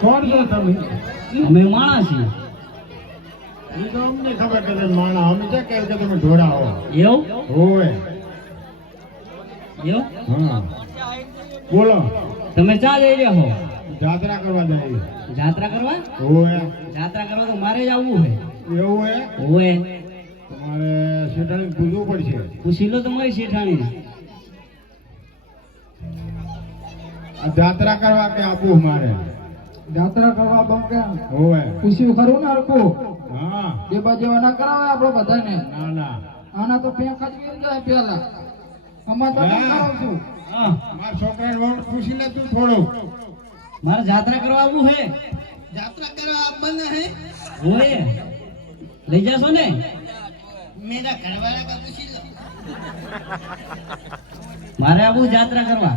કોણ છો તમે? અમે માણસ છીએ. એ તો અમને ખબર કે તમે માણા અમે ક્યાં કહે કે તમે ઢોળા હો. એવું હોવે. એવું હા બોલો. તમે ચા જઈ રહ્યા હો? જાત્રા કરવા જાય. જાત્રા કરવા? હોવે. જાત્રા કરવા તો મારે જ આવવું છે. એવું હે? ઓએ તમારે શેઠાણી પૂછવું પડશે. પૂછી લો તમારી શેઠાણીને. આ જાત્રા કરવા કે આપવું મારે? જાત્રા કરવા બંકે હોવે. પૂછ્યું ખરું ને હરખું? હા. બે બાજુ ના કરાવે આપણે બધાને. ના ના. આના તો પેંખ જ વીર જાય પેલા. અમાર તો ના. ના કરાવું છું. હા મારા છોકરાને વહુ પૂછી લે તું થોડું. મારે જાત્રા કરવા આવવું છે. यात्रा करो आप बना है ઓએ લઈ જાશો ને? मेरा घरवाला का पूछ लो મારે આવવું જાત્રા કરવા.